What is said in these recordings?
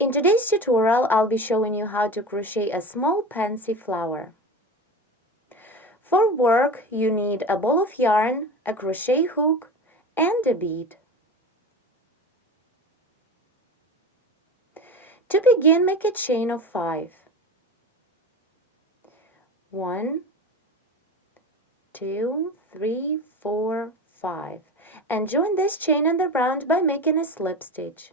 In today's tutorial, I'll be showing you how to crochet a small pansy flower. For work, you need a ball of yarn, a crochet hook, and a bead. To begin, make a chain of 5. 1, 2, 3, 4, 5. And join this chain in the round by making a slip stitch.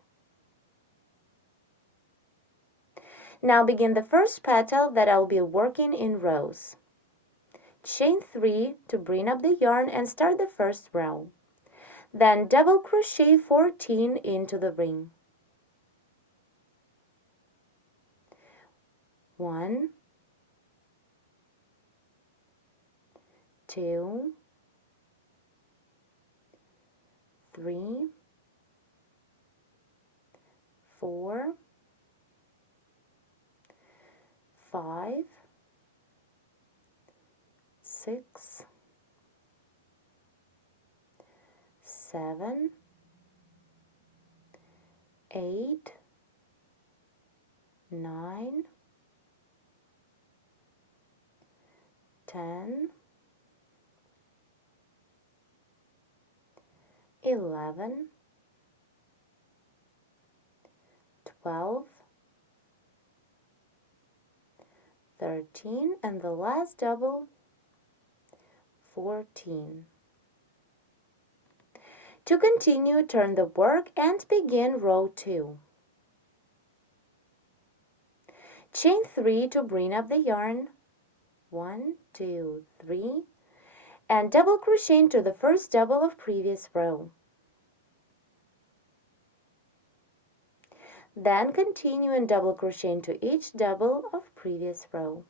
Now begin the first petal that I'll be working in rows. Chain 3 to bring up the yarn and start the first row. Then double crochet 14 into the ring. 1, 2, 3, 4, 5, 6, 7, 8, 9, 10, 11, 12, 13, and the last double, 14. To continue, turn the work and begin row 2. Chain 3 to bring up the yarn, 1, 2, 3, and double crochet into the first double of previous row. Then continue and double crochet into each double of previous row.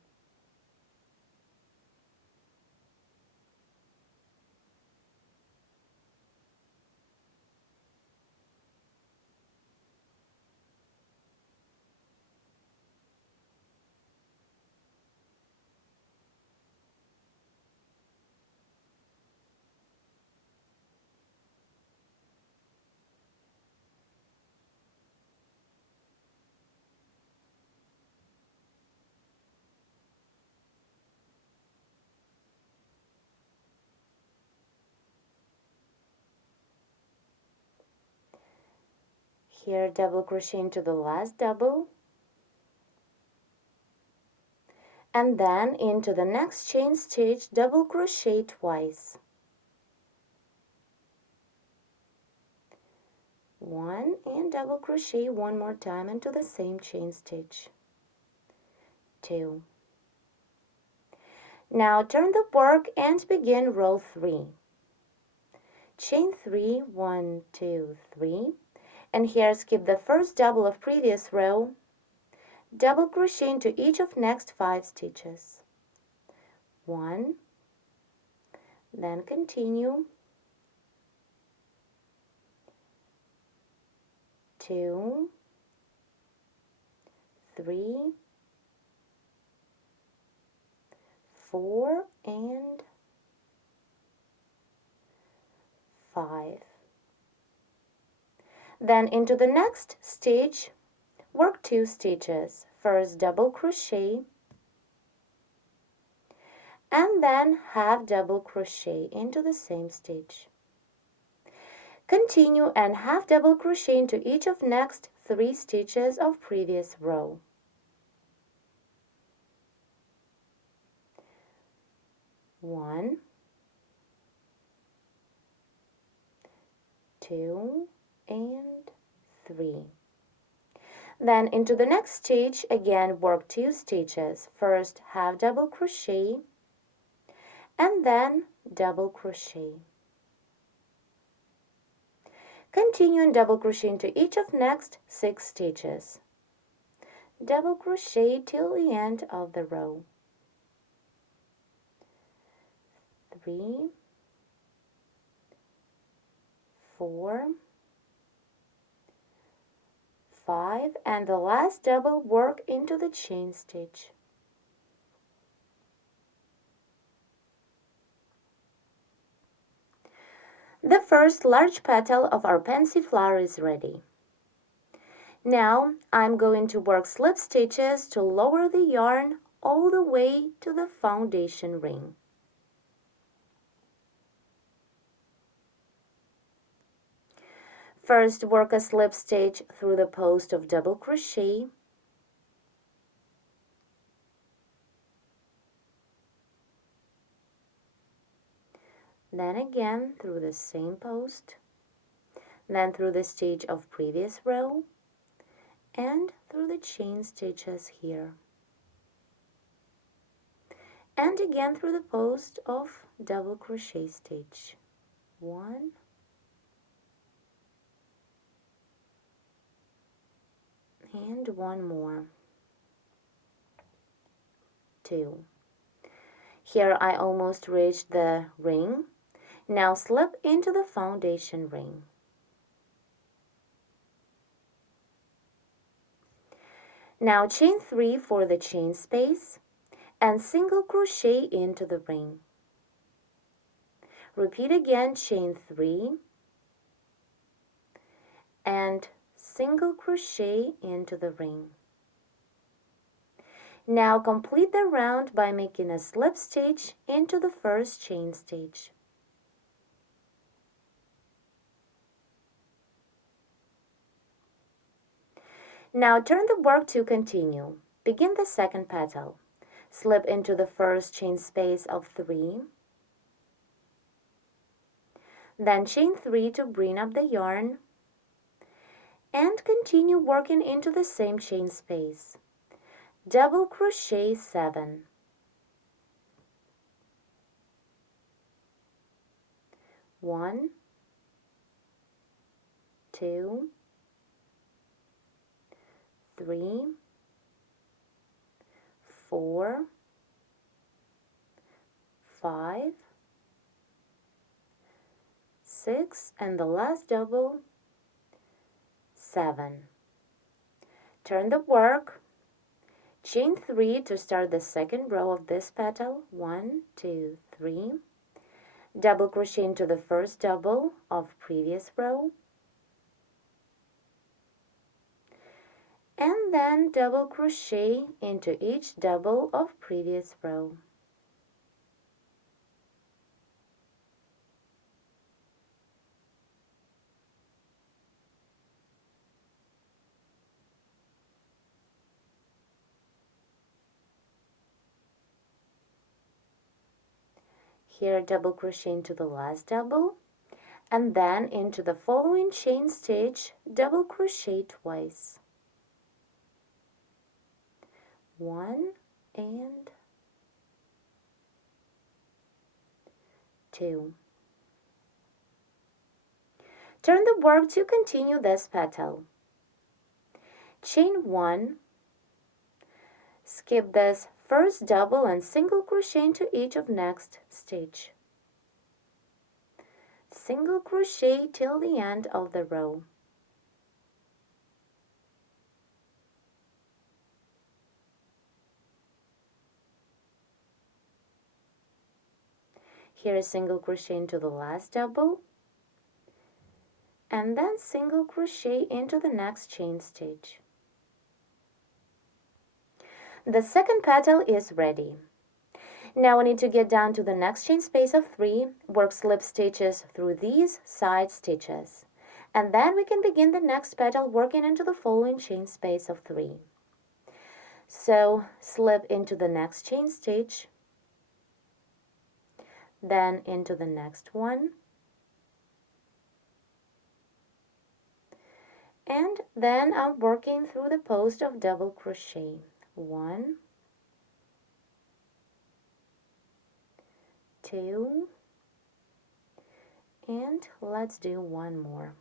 Here, double crochet into the last double, and then into the next chain stitch, double crochet twice. 1 and double crochet one more time into the same chain stitch. 2. Now turn the work and begin row 3. Chain 3, 1, 2, 3, and here skip the first double of previous row, double crochet into each of next 5 stitches. 1, then continue, 2, 3, 4, and 5. Then into the next stitch, work 2 stitches. First double crochet, and then half double crochet into the same stitch. Continue and half double crochet into each of next 3 stitches of previous row. 1, 2, and 3. Then into the next stitch, again work 2 stitches. First half double crochet, and then double crochet. Continue and double crochet into each of next 6 stitches. Double crochet till the end of the row. 3, 4, 5, and the last double, work into the chain stitch. The first large petal of our pansy flower is ready. Now I'm going to work slip stitches to lower the yarn all the way to the foundation ring. First, work a slip stitch through the post of double crochet. Then again through the same post, then through the stitch of previous row, and through the chain stitches here. And again through the post of double crochet stitch. 1, and 1 more. 2. Here I almost reached the ring. Now slip into the foundation ring. Now chain 3 for the chain space and single crochet into the ring. Repeat again, chain 3 and single crochet into the ring. Now complete the round by making a slip stitch into the first chain stitch. Now turn the work to continue. Begin the second petal. Slip into the first chain space of 3. Then chain 3 to bring up the yarn and continue working into the same chain space. Double crochet 7. 1, 2, 3, 4, 5, 6, and the last double, 7. Turn the work, chain 3 to start the second row of this petal, 1, 2, 3, double crochet into the first double of previous row, and then double crochet into each double of previous row. Here double crochet into the last double, and then into the following chain stitch double crochet twice. 1 and 2. Turn the work to continue this petal. Chain 1, skip this first double and single crochet into each of next stitch. Single crochet till the end of the row. Here a single crochet into the last double, and then single crochet into the next chain stitch. The second petal is ready. Now we need to get down to the next chain space of 3, work slip stitches through these side stitches, and then we can begin the next petal working into the following chain space of 3. So slip into the next chain stitch, then into the next one, and then I'm working through the post of double crochet. 1, 2, and let's do one more.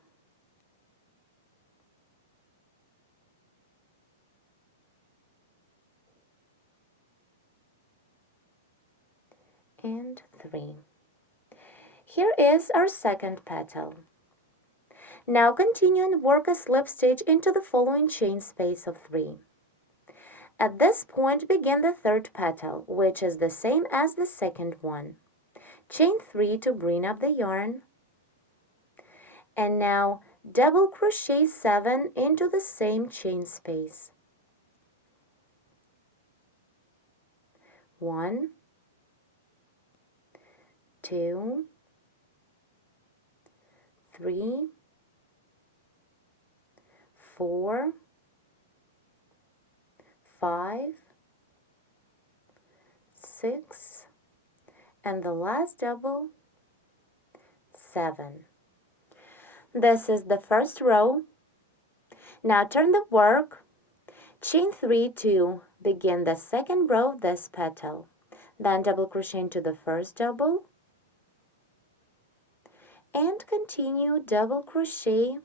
And 3. Here is our second petal. Now continue and work a slip stitch into the following chain space of 3. At this point, begin the third petal, which is the same as the second one. Chain 3 to bring up the yarn, and now double crochet 7 into the same chain space. 1, 2, 3, 4, 5, 6, and the last double, 7. This is the first row. Now turn the work, chain 3 to begin the second row of this petal, then double crochet into the first double, and continue double crochet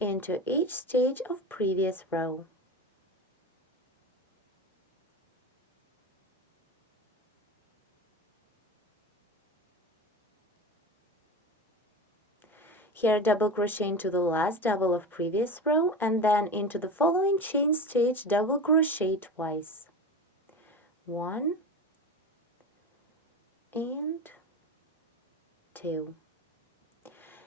into each stage of previous row. Here double crochet into the last double of previous row, and then into the following chain stitch double crochet twice. 1 and 2.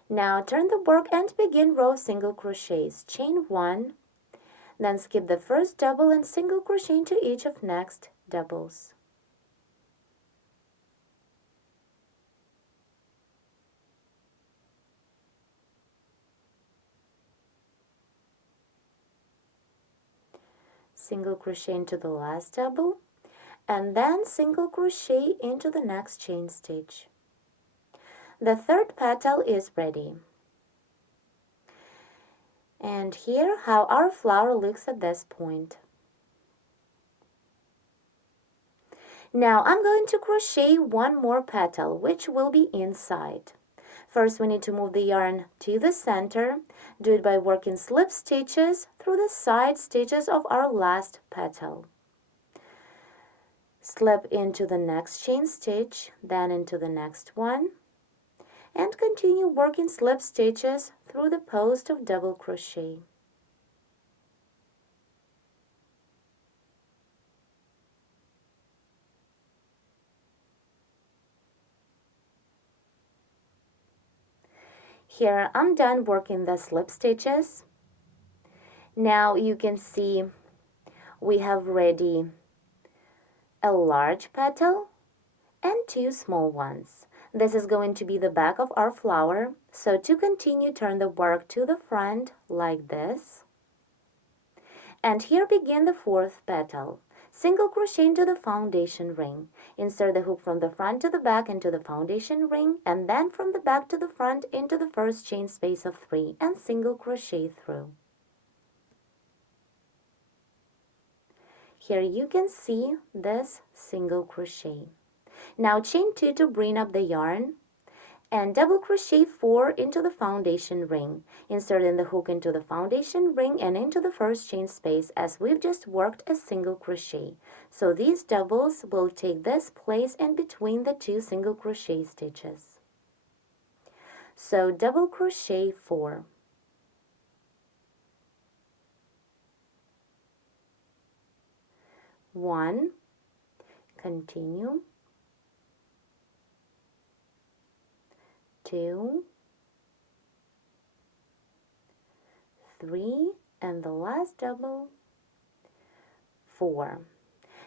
Now turn the work and begin row single crochets. Chain 1, then skip the first double and single crochet into each of next doubles. Single crochet into the last double, and then single crochet into the next chain stitch. The third petal is ready. And here how our flower looks at this point. Now I'm going to crochet one more petal, which will be inside. First we need to move the yarn to the center. Do it by working slip stitches through the side stitches of our last petal. Slip into the next chain stitch, then into the next one, and continue working slip stitches through the post of double crochet. Here I'm done working the slip stitches. Now you can see we have ready a large petal and 2 small ones. This is going to be the back of our flower. So to continue, turn the work to the front like this. And here begin the 4th petal. Single crochet into the foundation ring. Insert the hook from the front to the back into the foundation ring, and then from the back to the front into the first chain space of 3 and single crochet through. Here you can see this single crochet. Now chain 2 to bring up the yarn, and double crochet 4 into the foundation ring. Insert in the hook into the foundation ring and into the first chain space as we've just worked a single crochet. So these doubles will take this place in between the 2 single crochet stitches. So double crochet 4. One, continue, 2, 3, and the last double, 4.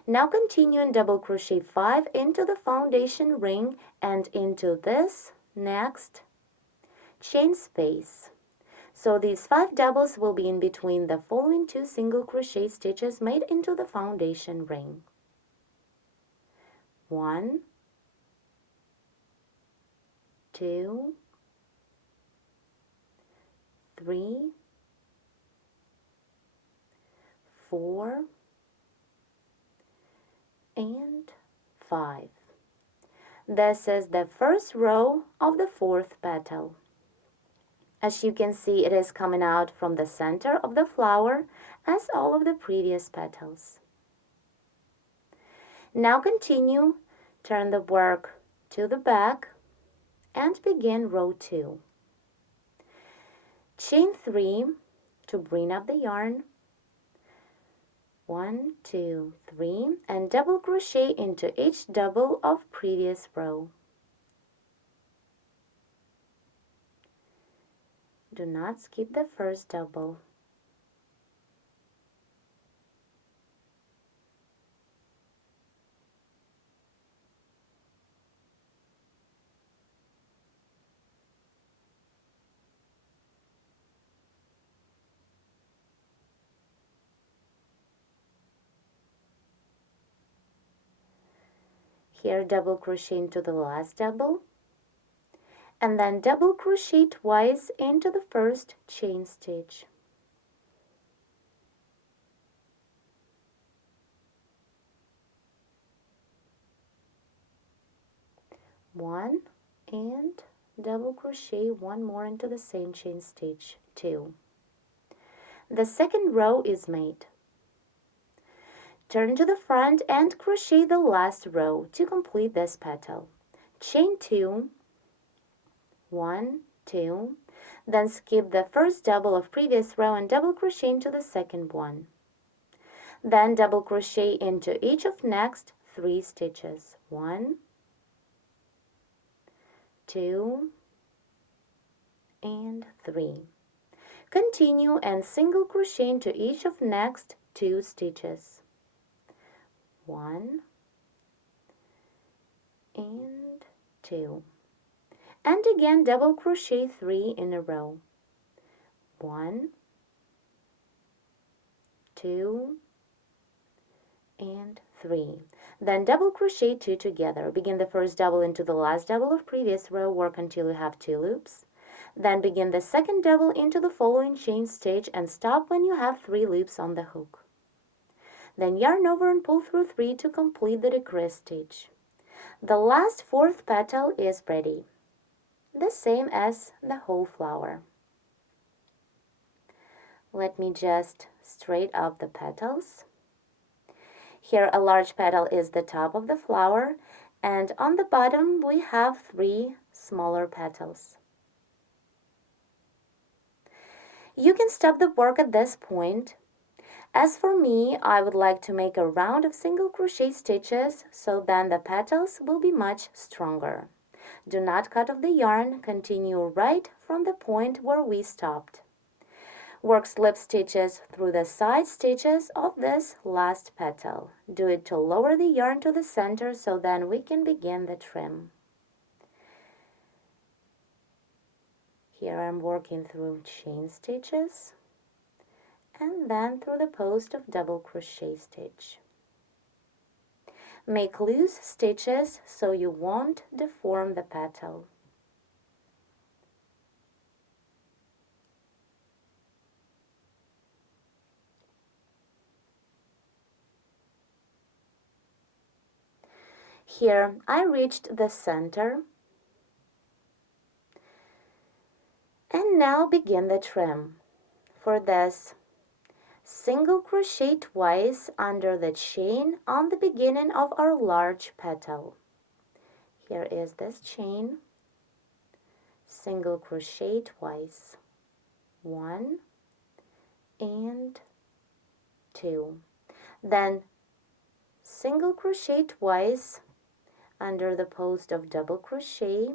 Now continue and double crochet 5 into the foundation ring and into this next chain space. So these 5 doubles will be in between the following 2 single crochet stitches made into the foundation ring. 1, 2, 3, 4, and 5. This is the first row of the 4th petal. As you can see, it is coming out from the center of the flower as all of the previous petals. Now continue, turn the work to the back and begin row 2. Chain 3 to bring up the yarn. 1, 2, 3, and double crochet into each double of previous row. Do not skip the first double. Here double crochet into the last double, and then double crochet twice into the first chain stitch. One, and double crochet one more into the same chain stitch, 2. The second row is made. Turn to the front and crochet the last row to complete this petal. Chain 2, 1, 2, then skip the first double of previous row and double crochet into the second one. Then double crochet into each of next 3 stitches. 1, 2, and 3. Continue and single crochet into each of next 2 stitches. 1 and 2. And again double crochet 3 in a row. 1, 2, and 3. Then double crochet 2 together. Begin the first double into the last double of previous row, work until you have 2 loops. Then begin the second double into the following chain stitch and stop when you have 3 loops on the hook. Then yarn over and pull through 3 to complete the decrease stitch. The last 4th petal is ready, the same as the whole flower. Let me just straight up the petals. Here a large petal is the top of the flower, and on the bottom we have 3 smaller petals. You can stop the work at this point. As for me, I would like to make a round of single crochet stitches so then the petals will be much stronger. Do not cut off the yarn, continue right from the point where we stopped. Work slip stitches through the side stitches of this last petal. Do it to lower the yarn to the center so then we can begin the trim. Here I'm working through chain stitches and then through the post of double crochet stitch. Make loose stitches so you won't deform the petal. Here I reached the center, and now begin the trim. For this, single crochet twice under the chain on the beginning of our large petal. Here is this chain, single crochet twice, 1 and 2. Then single crochet twice under the post of double crochet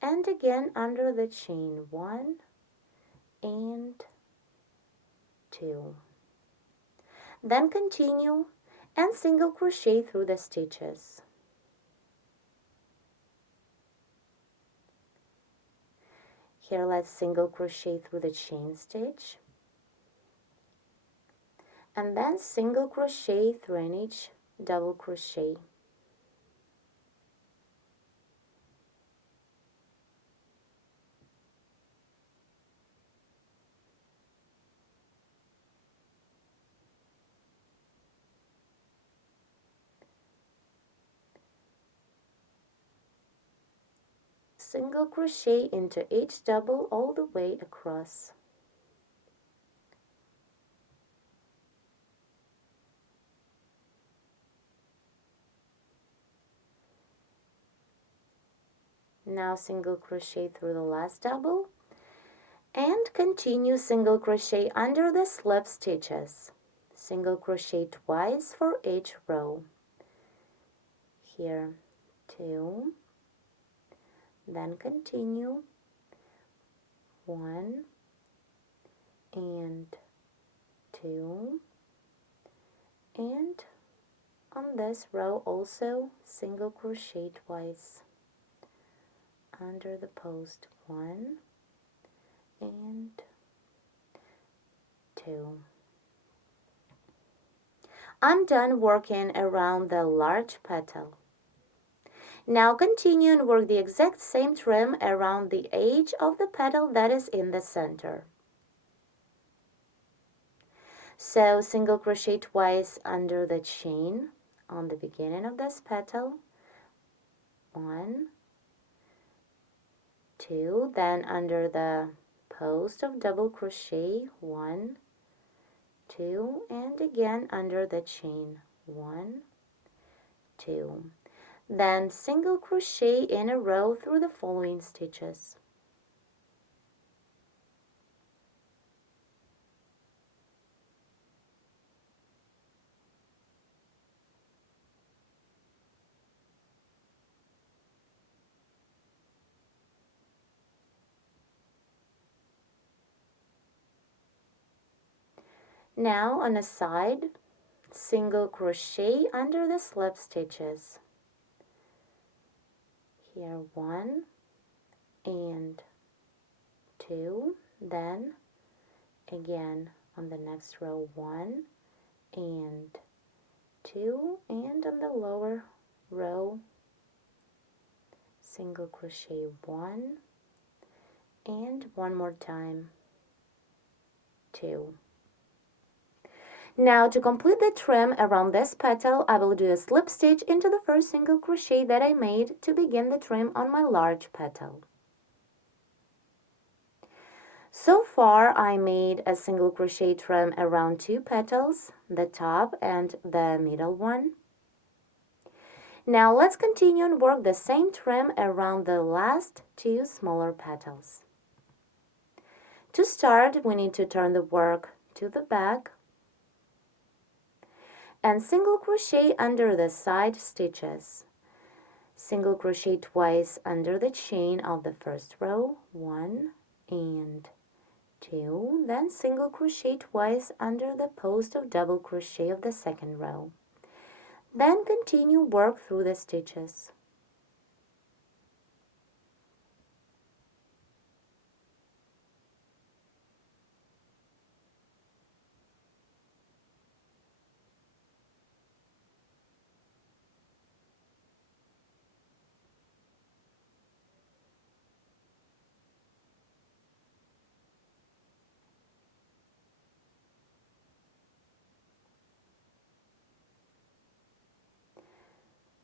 and again under the chain, 1 and 2. Then continue and single crochet through the stitches. Here let's single crochet through the chain stitch and then single crochet through in each double crochet. Single crochet into each double all the way across. Now single crochet through the last double and continue single crochet under the slip stitches. Single crochet twice for each row. Here 2, then continue 1 and 2, and on this row also single crochet twice under the post, 1 and 2. I'm done working around the large petal. Now continue and work the exact same trim around the edge of the petal that is in the center. So single crochet twice under the chain on the beginning of this petal, 1, 2, then under the post of double crochet, 1, 2, and again under the chain, 1, 2. Then single crochet in a row through the following stitches. Now on the side, single crochet under the slip stitches. Here 1 and 2, then again on the next row 1 and 2, and on the lower row single crochet 1 and one more time 2. Now to complete the trim around this petal, I will do a slip stitch into the first single crochet that I made to begin the trim on my large petal. So far I made a single crochet trim around 2 petals, the top and the middle one. Now let's continue and work the same trim around the last 2 smaller petals. To start, we need to turn the work to the back and single crochet under the side stitches. Single crochet twice under the chain of the first row, 1 and 2, then single crochet twice under the post of double crochet of the second row. Then continue work through the stitches.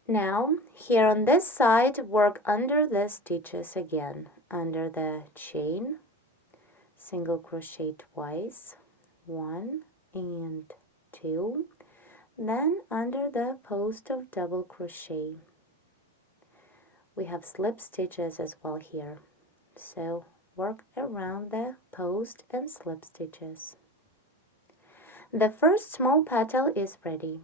Now, here on this side, work under the stitches again, under the chain, single crochet twice, 1 and 2, then under the post of double crochet. We have slip stitches as well here, so work around the post and slip stitches. The first small petal is ready.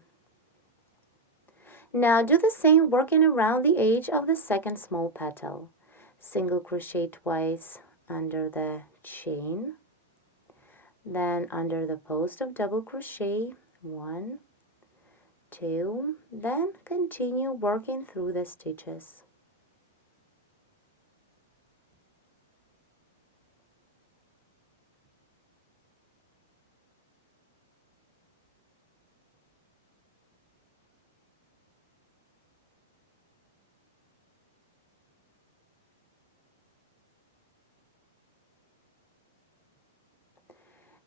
Now do the same working around the edge of the second small petal. Single crochet twice under the chain, then under the post of double crochet, 1, 2, then continue working through the stitches.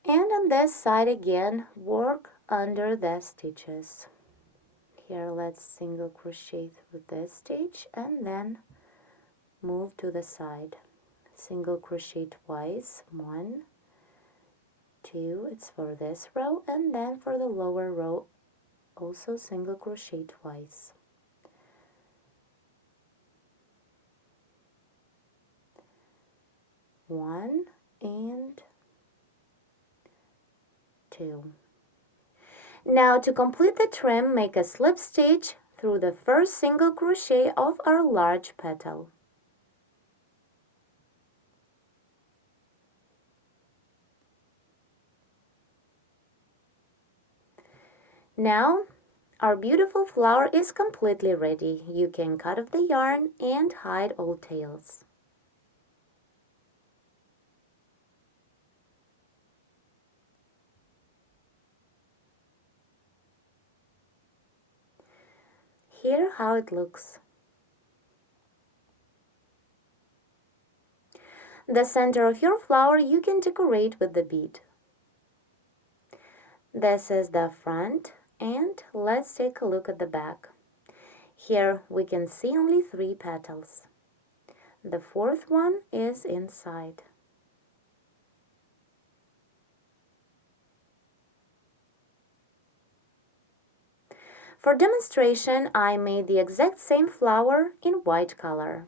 And on this side again, work under the stitches. Here let's single crochet through this stitch and then move to the side. Single crochet twice, 1, 2, it's for this row, and then for the lower row also single crochet twice. One and 2. Now to complete the trim, make a slip stitch through the first single crochet of our large petal. Now our beautiful flower is completely ready. You can cut off the yarn and hide all tails. Here how it looks. The center of your flower you can decorate with the bead. This is the front, and let's take a look at the back. Here we can see only 3 petals. The fourth one is inside. For demonstration, I made the exact same flower in white color.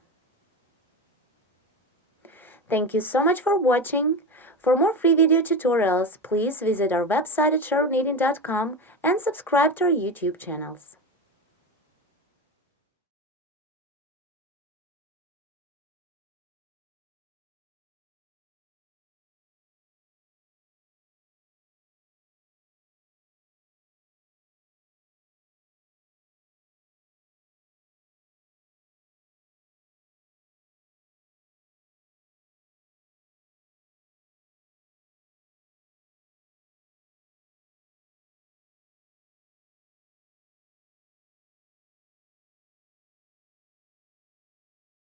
Thank you so much for watching. For more free video tutorials, please visit our website at sharewknitting.com and subscribe to our YouTube channels.